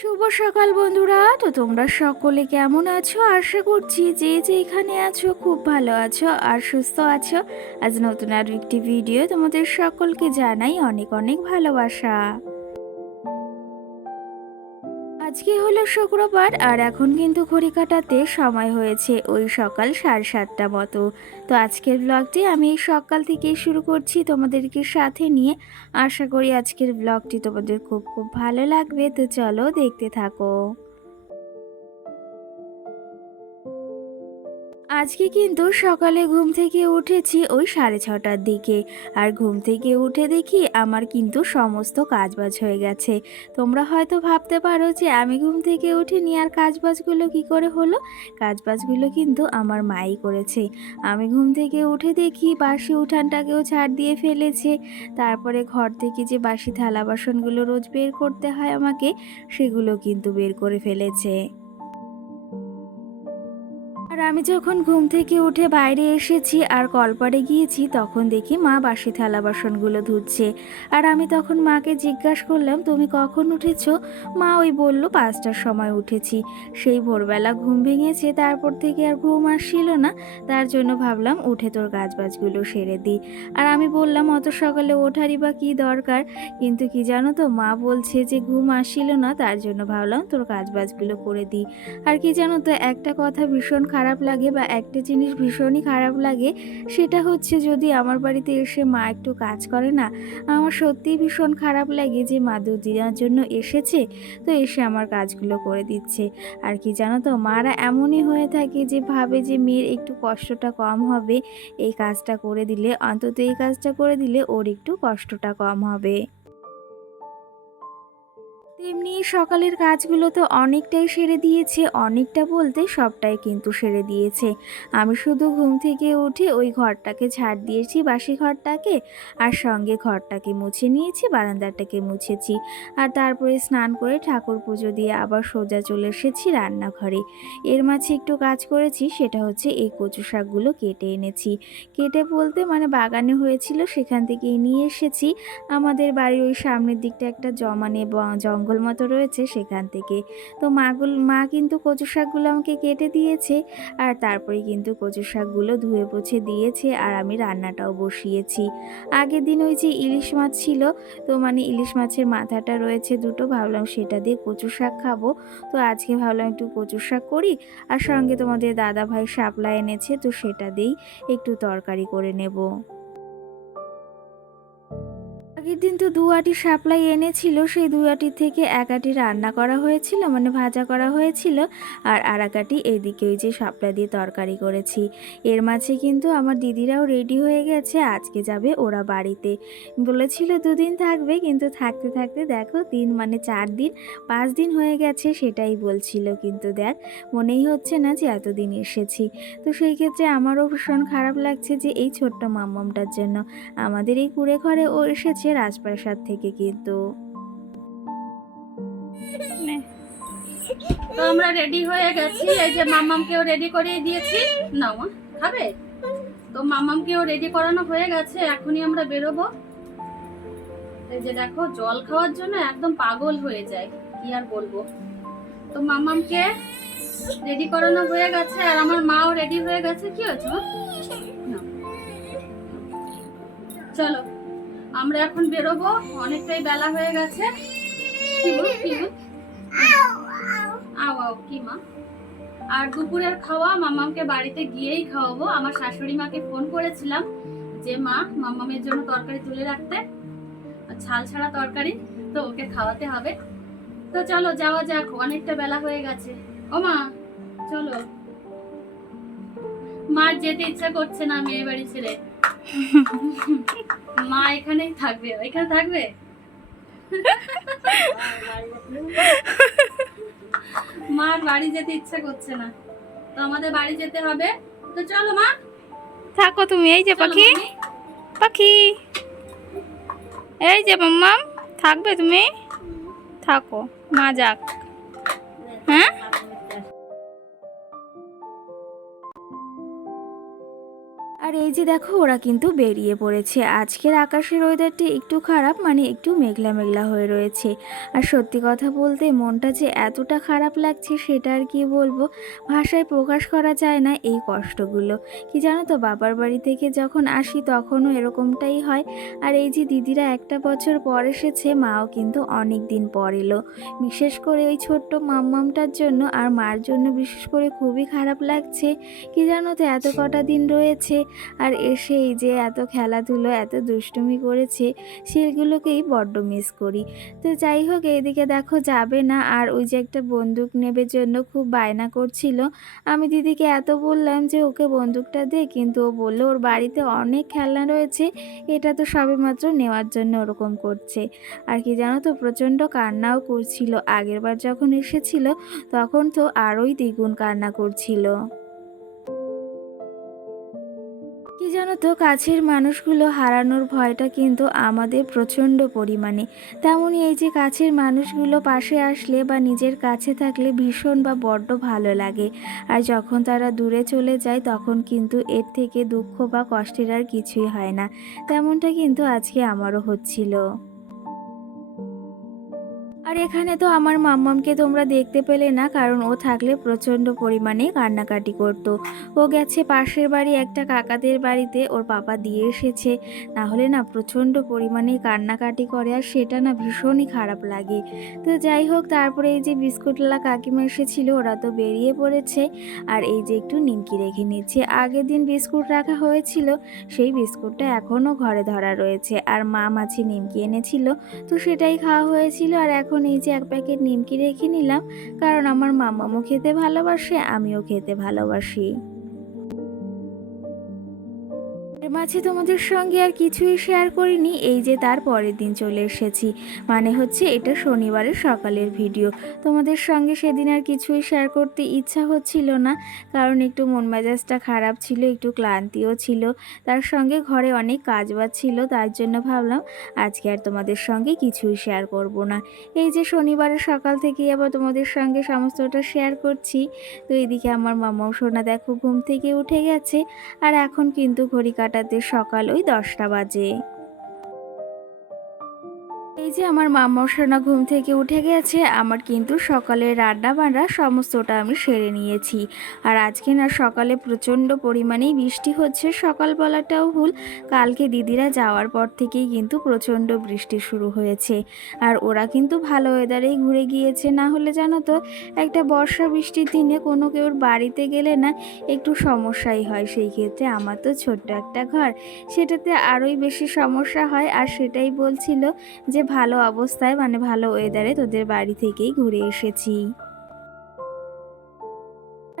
শুভ সকাল বন্ধুরা। তো তোমরা সকলে কেমন আছো? আশা করছি যে এখানে আছো খুব ভালো আছো আর সুস্থ আছো। আজ নতুন আরো একটি ভিডিও তোমাদের সকলকে জানাই অনেক অনেক ভালোবাসা। আজকে হলো শুক্রবার আর এখন কিন্তু ঘড়ি কাটাতে সময় হয়েছে ওই সকাল 7:30 মতো। তো আজকের ব্লগটি আমি এই সকাল থেকেই শুরু করছি তোমাদেরকে সাথে নিয়ে। আশা করি আজকের ব্লগটি তোমাদের খুব খুব ভালো লাগবে। তো চলো দেখতে থাকো। আজকে কিন্তু সকালে ঘুম থেকে উঠেছি ওই 6:30টার দিকে। আর ঘুম থেকে উঠে দেখি আমার কিন্তু সমস্ত কাজবাজ হয়ে গেছে। তোমরা হয়তো ভাবতে পারো যে আমি ঘুম থেকে উঠিনি আর কাজবাজগুলো কি করে হলো। কাজবাজগুলো কিন্তু আমার মাই করেছে। আমি ঘুম থেকে উঠে দেখি বাসি উঠানটাকেও ঝাড় দিয়ে ফেলেছে। তারপরে ঘর থেকে যে বাসি থালা বাসনগুলো রোজ বের করতে হয় আমাকে, সেগুলো কিন্তু বের করে ফেলেছে। আর আমি যখন ঘুম থেকে উঠে বাইরে এসেছি আর কলপাড়ে গিয়েছি তখন দেখি মা বাসি থালা বাসনগুলো ধুচ্ছে। আর আমি তখন মাকে জিজ্ঞাসা করলাম, তুমি কখন উঠেছো? মা ওই বলল 5টার সময় উঠেছি। সেই ভোরবেলা ঘুম ভেঙেছে, তারপর থেকে আর ঘুম আসছিল না। তার জন্য ভাবলাম উঠে তোর কাজবাজগুলো সেরে দিই। আর আমি বললাম অত সকালে ওঠারই বা কী দরকার, কিন্তু কি জানো তো মা বলছে যে ঘুম আসছিল না, তার জন্য ভাবলাম তোর কাজবাজগুলো করে দিই। আর কি জানো তো, একটা কথা ভীষণ খারাপ লাগে বা একটা জিনিস ভীষণই খারাপ লাগে, সেটা হচ্ছে যদি আমার বাড়িতে এসে মা একটু কাজ করে না, আমার সত্যিই ভীষণ খারাপ লাগে যে মা দুদিনের জন্য এসেছে, তো এসে আমার কাজগুলো করে দিচ্ছে। আর কি জানো তো, মারা এমনই হয়ে থাকে যে ভাবে যে মেয়ের একটু কষ্টটা কম হবে, এই কাজটা করে দিলে, অন্তত এই কাজটা করে দিলে ওর একটু কষ্টটা কম হবে। তেমনি সকালের কাজগুলো তো অনেকটাই সেরে দিয়েছে, অনেকটা বলতে সবটাই কিন্তু সেরে দিয়েছে। আমি শুধু ঘুম থেকে উঠে ওই ঘরটাকে ঝাড় দিয়েছি, বাসি ঘরটাকে, আর সঙ্গে ঘরটাকে মুছে নিয়েছি, বারান্দাটাকে মুছেছি। আর তারপরে স্নান করে ঠাকুর পুজো দিয়ে আবার সোজা চলে এসেছি রান্নাঘরে। এর মাঝে একটু কাজ করেছি, সেটা হচ্ছে এই কচু শাকগুলো কেটে এনেছি। কেটে বলতে মানে বাগানে হয়েছিল সেখান থেকেই নিয়ে এসেছি। আমাদের বাড়ির ওই সামনের দিকটা একটা মানে জঙ্গল মতো রয়েছে, সেখান থেকে। তো মা কিন্তু কচু শাকগুলো আমাকে কেটে দিয়েছে। আর তারপরে কিন্তু কচু শাকগুলো ধুয়ে পুছে দিয়েছে আর আমি রান্নাটাও বসিয়েছি। আগের দিন ওই যে ইলিশ মাছ ছিল, তো মানে ইলিশ মাছের মাথাটা রয়েছে দুটো, ভাবলাম সেটা দিয়ে কচু শাক খাবো। তো আজকে ভাবলাম একটু কচু শাক করি, আর সঙ্গে তোমাদের দাদা ভাই শাপলা এনেছে, তো সেটা দিয়েই একটু তরকারি করে নেব। আগের দিন তো 2 আঁটি শাপলাই এনেছিল, সেই 2 আঁটি থেকে 1 আঁটি রান্না করা হয়েছিল, মানে ভাজা করা হয়েছিল। আর আর 1 আঁটি এইদিকে ওই যে শাপলা দিয়ে তরকারি করেছি। এর মাঝে কিন্তু আমার দিদিরাও রেডি হয়ে গেছে, আজকে যাবে ওরা বাড়িতে। বলেছিল 2 দিন থাকবে, কিন্তু থাকতে থাকতে দেখো 4 দিন 5 দিন হয়ে গেছে, সেটাই বলছিল। কিন্তু দেখ, মনেই হচ্ছে না যে এতদিন এসেছি। তো সেই ক্ষেত্রে আমারও ভীষণ খারাপ লাগছে যে এই ছোট্ট মাম্মামটার জন্য। আমাদের এই কুঁড়ে ঘরে ও এসেছে রাজপ্রাসাদ থেকে কিন্তু। তো আমরা রেডি হয়ে গেছি, এই যে মাম্মামকেও রেডি করিয়ে দিয়েছি। নাও মা, খাবে? তো মাম্মামকেও রেডি করানো হয়ে গেছে, এখনই আমরা বেরোবো। এই যে দেখো, জল খাওয়ার জন্য একদম পাগল হয়ে যায়, কি আর বলবো। তো মাম্মামকে রেডি করানো হয়ে গেছে আর আমার মাও রেডি হয়ে গেছে। কি হয়েছে মা? নাও। চলো আমরা এখন বেরোবো, অনেকটাই বেলা হয়ে গেছে। কি গো, কি গো? আও আও, কি মা? আর দুপুরের খাওয়া মাম্মামকে বাড়িতে গিয়েই খাওয়াবো। আমার শাশুড়ি মাকে ফোন করেছিলাম যে মা, মাম্মামের জন্য তরকারি তুলে রাখতে, ছাল ছাড়া তরকারি, তো ওকে খাওয়াতে হবে। তো চলো যাওয়া যাক, অনেকটা বেলা হয়ে গেছে। ও মা, চলো। মার যেতে ইচ্ছা করছে না মেয়ে বাড়ি ছেড়ে। মা এখানেই থাকবে, এখানে থাকবে। মার বাড়ি যেতে ইচ্ছা করছে না, তো আমাদের বাড়ি যেতে হবে। তো চলো মা, থাকো তুমি। এই যে পাখি, পাখি, এই যে মাম্মাম, থাকবে তুমি? থাকো, মা যাক। হ্যাঁ, আর এই যে দেখো ওরা কিন্তু বেরিয়ে পড়েছে। আজকের আকাশের ওয়েদারটি একটু খারাপ, মানে একটু মেঘলা মেঘলা হয়ে রয়েছে। আর সত্যি কথা বলতে মনটা যে এতটা খারাপ লাগছে সেটা আর কি বলবো, ভাষায় প্রকাশ করা যায় না এই কষ্টগুলো। কি জানো তো, বাবার বাড়ি থেকে যখন আসি তখনও এরকমটাই হয়। আর এই যে দিদিরা একটা বছর পর এসেছে, মাও কিন্তু অনেক দিন পর এলো। বিশেষ করে ওই ছোট্ট মাম্মামটার জন্য আর মার জন্য বিশেষ করে খুবই খারাপ লাগছে। কি জানো তো, এত কটা দিন রয়েছে আর এসে এই যে এত খেলাধুলো এত দুষ্টুমি করেছে, সেগুলোকেই বড্ড মিস করি। তো যাই হোক, এইদিকে দেখো যাবে না, আর ওই যে একটা বন্দুক নেবে জন্য খুব বায়না করছিল। আমি দিদিকে এত বললাম যে ওকে বন্দুকটা দে, কিন্তু ও বললো ওর বাড়িতে অনেক খেলনা রয়েছে, এটা তো সবেমাত্র নেওয়ার জন্য ওরকম করছে। আর কি জানো তো, প্রচণ্ড কান্নাও করছিল। আগেরবার যখন এসেছিল তখন তো আরোই দ্বিগুণ কান্না করছিল। কি জানো তো, কাছের মানুষগুলো হারানোর ভয়টা কিন্তু আমাদের প্রচণ্ড পরিমাণে। তেমনই এই যে কাছের মানুষগুলো পাশে আসলে বা নিজের কাছে থাকলে ভীষণ বা বড্ড ভালো লাগে। আর যখন তারা দূরে চলে যায় তখন কিন্তু এর থেকে দুঃখ বা কষ্টের আর কিছুই হয় না। তেমনটা কিন্তু আজকে আমারও হচ্ছিল। আর এখানে তো আমার মাম্মামকে তোমরা দেখতে পেলে না, কারণ ও থাকলে প্রচণ্ড পরিমাণে কান্নাকাটি করত। ও গেছে পাশের বাড়ি একটা কাকাদের বাড়িতে, ওর বাবা দিয়ে এসেছে। না হলে না প্রচণ্ড পরিমাণে কান্নাকাটি করে, আর সেটা না ভীষণই খারাপ লাগে। তো যাই হোক, তারপরে এই যে বিস্কুটওয়ালা কাকিমা এসেছিল, ওরা তো বেরিয়ে পড়েছে। আর এই যে একটু নিমকি রেখে নিচ্ছে। আগের দিন বিস্কুট রাখা হয়েছিল, সেই বিস্কুটটা এখনও ঘরে ধরা রয়েছে। আর মা মাছি নিমকি এনেছিল, তো সেটাই খাওয়া হয়েছিল। আর এখন এই যে এক প্যাকেট নিমকি রেখে নিলাম, কারণ আমার মামামও খেতে ভালোবাসে, আমিও খেতে ভালোবাসি। এর মাঝে তোমাদের সঙ্গে আর কিছুই শেয়ার করিনি। এই যে তার পরের দিন চলে এসেছি, মানে হচ্ছে এটা শনিবারের সকালের ভিডিও। তোমাদের সঙ্গে সেদিন আর কিছুই শেয়ার করতে ইচ্ছা হচ্ছিল না, কারণ একটু মন মেজাজটা খারাপ ছিল, একটু ক্লান্তিও ছিল, তার সঙ্গে ঘরে অনেক কাজবাজ ছিল। তার জন্য ভাবলাম আজকে আর তোমাদের সঙ্গে কিছুই শেয়ার করব না। এই যে শনিবারের সকাল থেকেই আবার তোমাদের সঙ্গে সমস্তটা শেয়ার করছি। তো এদিকে আমার মামাও সোনা দেখো ঘুম থেকে উঠে গেছে, আর এখন কিন্তু ঘড়ি কাটাতে সকাল ওই 10টা বাজে। এই যে আমার মাম্মা সোনা ঘুম থেকে উঠে গেছে, আমার কিন্তু সকালে রান্না বান্না সমস্তটা আমি সেরে নিয়েছি। আর আজকে না সকালে প্রচণ্ড পরিমাণেই বৃষ্টি হচ্ছে, সকালবেলাটাও ভুল, কালকে দিদিরা যাওয়ার পর থেকেই কিন্তু প্রচণ্ড বৃষ্টি শুরু হয়েছে। আর ওরা কিন্তু ভালো ওয়েদারেই ঘুরে গিয়েছে। না হলে জানো তো, একটা বর্ষা বৃষ্টির দিনে কোনো কেউর বাড়িতে গেলে না একটু সমস্যাই হয়। সেই ক্ষেত্রে আমার তো ছোট্ট একটা ঘর, সেটাতে আরোই বেশি সমস্যা হয়। আর সেটাই বলছিল যে ভালো অবস্থায়, মানে ভালো ওয়েদারে তোদের বাড়ি থেকেই ঘুরে এসেছি।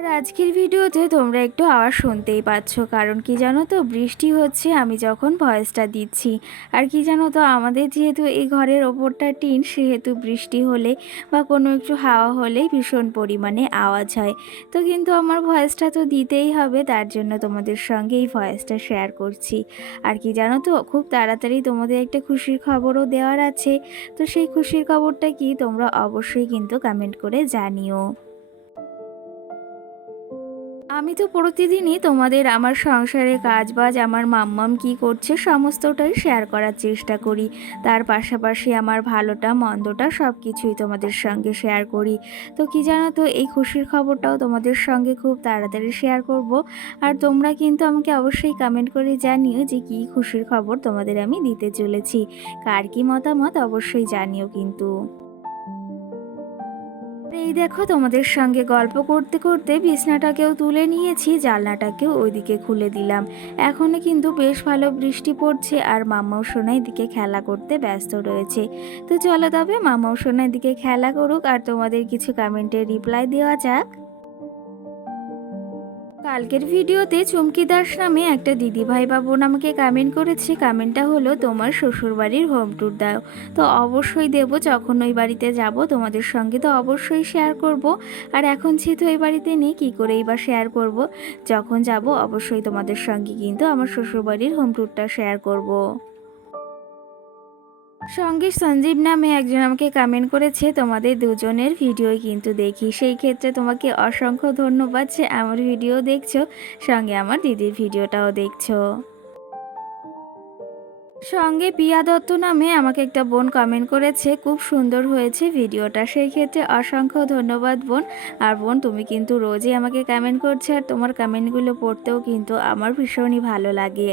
আর আজকের ভিডিওতে তোমরা একটু আওয়াজ শুনতেই পাচ্ছ, কারণ কি জানো তো, বৃষ্টি হচ্ছে আমি যখন ভয়েসটা দিচ্ছি। আর কি জানো তো, আমাদের যেহেতু এই ঘরের ওপরটা টিন, সেহেতু বৃষ্টি হলে বা কোনো একটু হাওয়া হলেই ভীষণ পরিমাণে আওয়াজ হয়। তো কিন্তু আমার ভয়েসটা তো দিতেই হবে, তার জন্য তোমাদের সঙ্গে এই ভয়েসটা শেয়ার করছি। আর কি জানো তো, খুব তাড়াতাড়ি তোমাদের একটা খুশির খবরও দেওয়ার আছে। তো সেই খুশির খবরটা কি, তোমরা অবশ্যই কিন্তু কমেন্ট করে জানিও। আমি তো প্রতিদিনই তোমাদের আমার সংসারের কাজবাজ, আমার মাম্মাম কি করছে সমস্তটাই শেয়ার করার চেষ্টা করি। তার পাশাপাশি আমার ভালোটা মন্দটা সব কিছুই তোমাদের সঙ্গে শেয়ার করি। তো কি জানো তো, এই খুশির খবরটাও তোমাদের সঙ্গে খুব তাড়াতাড়ি শেয়ার করব। আর তোমরা কিন্তু আমাকে অবশ্যই কমেন্ট করে জানিও যে কী খুশির খবর তোমাদের আমি দিতে চলেছি। কার কী মতামত অবশ্যই জানিও কিন্তু। এই দেখো, তোমাদের সঙ্গে গল্প করতে করতে বিছনাটাকেও তুলে নিয়েছি, জানলাটাকেও ওইদিকে খুলে দিলাম। এখনো কিন্তু বেশ ভালো বৃষ্টি পড়ছে, আর মামাও সোনা এদিকে খেলা করতে ব্যস্ত রয়েছে। তো চলো তবে মামাও সোনা এদিকে খেলা করুক, আর তোমাদের কিছু কমেন্টের রিপ্লাই দেওয়া যাক। কালকের ভিডিওতে চুমকি দাস নামে একটা দিদিভাই বা বোন আমাকে কমেন্ট করেছে। কমেন্টটা হলো, তোমার শ্বশুরবাড়ির হোম ট্যুর দাও। তো অবশ্যই দেবো, যখন ওই বাড়িতে যাব তোমাদের সঙ্গে তো অবশ্যই শেয়ার করব। আর এখন যেহেতু ওই বাড়িতে নেই, কী করেই বা শেয়ার করব। যখন যাব অবশ্যই তোমাদের সঙ্গে কিন্তু আমার শ্বশুরবাড়ির হোম ট্যুরটা শেয়ার করব। সঙ্গে সঞ্জীব নামে একজন আমাকে কমেন্ট করেছে, তোমাদের দুজনের ভিডিওই কিন্তু দেখি। সেই ক্ষেত্রে তোমাকে অসংখ্য ধন্যবাদ যে আমার ভিডিও দেখছো, সঙ্গে আমার দিদির ভিডিওটাও দেখছো। সঙ্গে পিয়া দত্ত নামে আমাকে একটা বোন কমেন্ট করেছে, খুব সুন্দর হয়েছে ভিডিওটা। সেই ক্ষেত্রে অসংখ্য ধন্যবাদ বোন। আর বোন, তুমি কিন্তু রোজই আমাকে কমেন্ট করছো, আর তোমার কমেন্টগুলো পড়তেও কিন্তু আমার ভীষণই ভালো লাগে।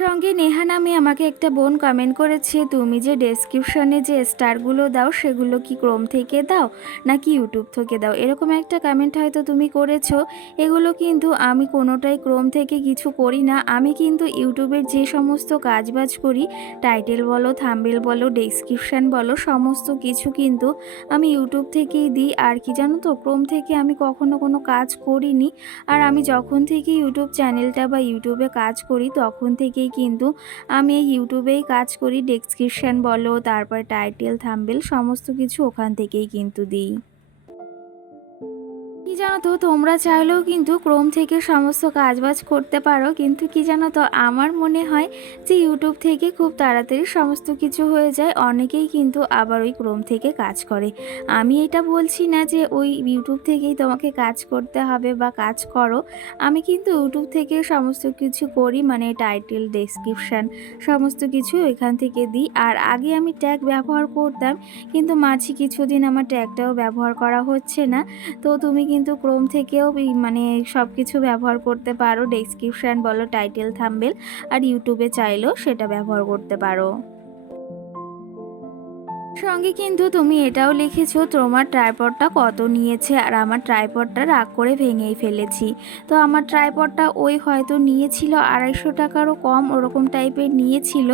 সঙ্গে নেহা নামে আমাকে একটা বোন কমেন্ট করেছে, তুমি যে ডেসক্রিপশনে যে স্টারগুলো দাও সেগুলো কি ক্রোম থেকে দাও নাকি ইউটিউব থেকে দাও, এরকম একটা কমেন্ট হয়তো তুমি করেছো। এগুলো কিন্তু আমি কোনোটাই ক্রোম থেকে কিছু করি না। আমি কিন্তু ইউটিউবের যে সমস্ত কাজবাজ করি, টাইটেল বলো, থাম্বনেল বলো, ডেসক্রিপশন বলো, সমস্ত কিছু কিন্তু আমি ইউটিউব থেকেই দিই। আর কি জানো তো, ক্রোম থেকে আমি কখনো কোনো কাজ করিনি। আর আমি যখন থেকে ইউটিউব চ্যানেলটা বা ইউটিউবে কাজ করি তখন থেকেই কিন্তু আমি এই ইউটিউবেই কাজ করি। ডেসক্রিপশন বলো, তারপর টাইটেল, থাম্বনেল সমস্ত কিছু ওখান থেকেই কিন্তু দিই। কি জানো তো, তোমরা চাইলেও কিন্তু ক্রোম থেকে সমস্ত কাজবাজ করতে পারো, কিন্তু কি জানো তো, আমার মনে হয় যে ইউটিউব থেকে খুব তাড়াতাড়ি সমস্ত কিছু হয়ে যায়। অনেকেই কিন্তু আবার ওই ক্রোম থেকে কাজ করে। আমি এটা বলছি না যে ওই ইউটিউব থেকেই তোমাকে কাজ করতে হবে বা কাজ করো। আমি কিন্তু ইউটিউব থেকে সমস্ত কিছু করি, মানে টাইটেল, ডেসক্রিপশান সমস্ত কিছু ওইখান থেকে দিই। আর আগে আমি ট্যাগ ব্যবহার করতাম, কিন্তু মাঝে কিছুদিন আমার ট্যাগটাও ব্যবহার করা হচ্ছে না। তো তুমি কিন্তু ক্রোম থেকেও মানে সব কিছু ব্যবহার করতে পারো, ডেসক্রিপশান বলো, টাইটেল, থাম্বনেল। আর ইউটিউবে চাইলেও সেটা ব্যবহার করতে পারো। সঙ্গে কিন্তু তুমি এটাও লিখেছো তোমার ট্রাইপডটা কত নিয়েছে, আর আমার ট্রাইপডটা রাগ করে ভেঙেই ফেলেছি। তো আমার ট্রাইপডটা ওই হয়তো নিয়েছিল 250 টাকারও কম, ওরকম টাইপের নিয়েছিল।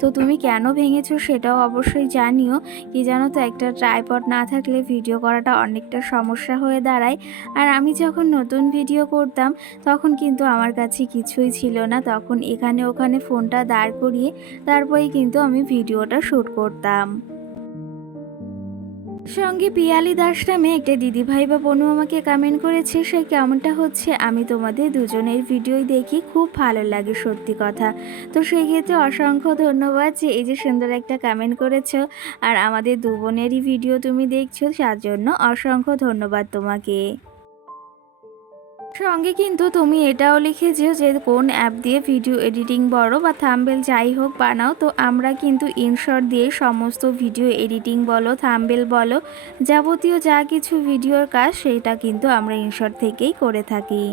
তো তুমি কেন ভেঙেছো সেটাও অবশ্যই জানিও। কি জানো তো, একটা ট্রাইপড না থাকলে ভিডিও করাটা অনেকটা সমস্যা হয়ে দাঁড়ায়। আর আমি যখন নতুন ভিডিও করতাম তখন কিন্তু আমার কাছে কিছুই ছিল না, তখন এখানে ওখানে ফোনটা দাঁড় করিয়ে তারপরেই কিন্তু আমি ভিডিওটা শ্যুট করতাম। সঙ্গে পিয়ালি দাস নামে একটা দিদিভাই বা বোনও আমাকে কমেন্ট করেছে, সেই কেমনটা হচ্ছে আমি তোমাদের দুজনের ভিডিওই দেখি, খুব ভালো লাগে সত্যি কথা। তো সেই ক্ষেত্রে অসংখ্য ধন্যবাদ যে এই যে সুন্দর একটা কমেন্ট করেছো, আর আমাদের দু বোনেরই ভিডিও তুমি দেখছো, তার জন্য অসংখ্য ধন্যবাদ তোমাকে। সঙ্গে কিন্তু তুমি এটাও লিখেছো যে কোন অ্যাপ দিয়ে ভিডিও এডিটিং বলো বা থাম্বনেল যাই হোক বানাও। তো আমরা কিন্তু ইনশর্ট দিয়ে সমস্ত ভিডিও এডিটিং বলো, থাম্বনেল বলো, যাবতীয় যা কিছু ভিডিওর কাজ সেটা কিন্তু আমরা ইনশর্ট থেকেই করে থাকি।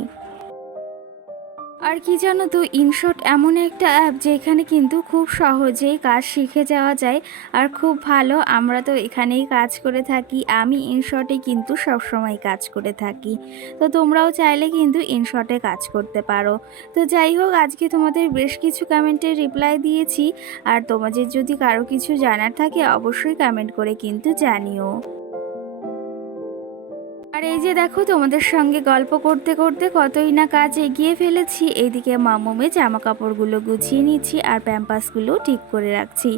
আর কি জানো তো, ইনশর্ট এমন একটা অ্যাপ যেখানে কিন্তু খুব সহজেই কাজ শিখে যাওয়া যায়, আর খুব ভালো। আমরা তো এখানেই কাজ করে থাকি, আমি ইনশর্টে কিন্তু সবসময় কাজ করে থাকি। তো তোমরাও চাইলে কিন্তু ইনশর্টে কাজ করতে পারো। তো যাই হোক, আজকে তোমাদের বেশ কিছু কমেন্টের রিপ্লাই দিয়েছি। আর তোমাদের যদি কারো কিছু জানার থাকে অবশ্যই কমেন্ট করে কিন্তু জানিও। আর এই যে দেখো, তোমাদের সঙ্গে গল্প করতে করতে কতই না কাজ এগিয়ে ফেলেছি। এইদিকে মামামের জামা কাপড়গুলো গুছিয়ে নিচ্ছি, আর প্যাম্পাসগুলো ঠিক করে রাখছি।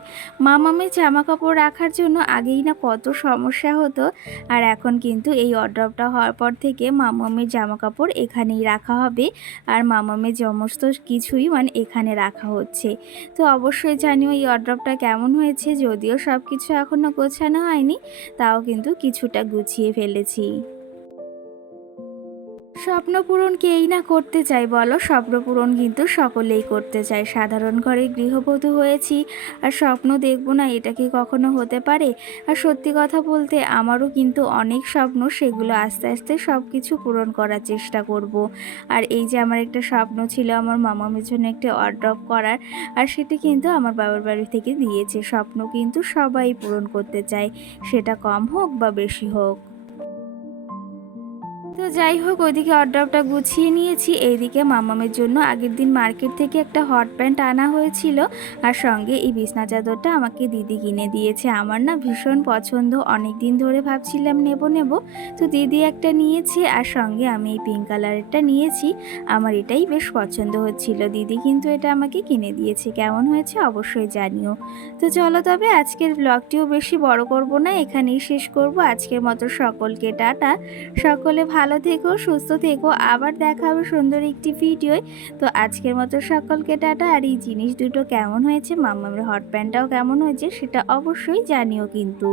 মামামের জামা কাপড় রাখার জন্য আগেই না কত সমস্যা হতো, আর এখন কিন্তু এই অর্ডারটা হওয়ার পর থেকে মামামের জামা কাপড় এখানেই রাখা হবে। আর মামামের সমস্ত কিছুই মানে এখানে রাখা হচ্ছে। তো অবশ্যই জানিও এই অর্ডারটা কেমন হয়েছে। যদিও সব কিছু এখনও গোছানো হয়নি, তাও কিন্তু কিছুটা গুছিয়ে ফেলেছি। স্বপ্ন পূরণ কেই না করতে চাই বলো, স্বপ্ন পূরণ কিন্তু সকলেই করতে চায়। সাধারণ ঘরে গৃহবধূ হয়েছি আর স্বপ্ন দেখব না, এটা কি কখনো হতে পারে? আর সত্যি কথা বলতে আমারও কিন্তু অনেক স্বপ্ন, সেগুলো আস্তে আস্তে সব কিছু পূরণ করার চেষ্টা করব। আর এই যে আমার একটা স্বপ্ন ছিল আমার মামামের জন্য একটা ওয়ারড্রব করার, আর সেটা কিন্তু আমার বাবার বাড়ি থেকে দিয়েছে। স্বপ্ন কিন্তু সবাই পূরণ করতে চায়, সেটা কম হোক বা বেশি হোক। তো যাই হোক, ওইদিকে অর্ডারটা গুছিয়ে নিয়েছি। এইদিকে মামামের জন্য আগের দিন মার্কেট থেকে একটা হট প্যান্ট আনা হয়েছিল, আর সঙ্গে এই বিছনা চাদরটা আমাকে দিদি কিনে দিয়েছে। আমার না ভীষণ পছন্দ, অনেক দিন ধরে ভাবছিলাম নেব নেব, তো দিদি একটা নিয়েছে, আর সঙ্গে আমি এই পিঙ্ক কালারেরটা নিয়েছি। আমার এটাই বেশ পছন্দ হচ্ছিল, দিদি কিন্তু এটা আমাকে কিনে দিয়েছে। কেমন হয়েছে অবশ্যই জানিও। তো চলো তবে আজকের ব্লগটিও বেশি বড় করব না, এখানেই শেষ করব। আজকের মতো সকলকে টাটা। সকলে ভালো ভালো থেকো, সুস্থ থেকো। আবার দেখা হবে সুন্দর একটি ভিডিওয়। তো আজকের মতো সকলকে টাটা। আর এই জিনিস দুটো কেমন হয়েছে, মাম্মামের হট প্যান্টটাও কেমন হয়েছে সেটা অবশ্যই জানিও কিন্তু।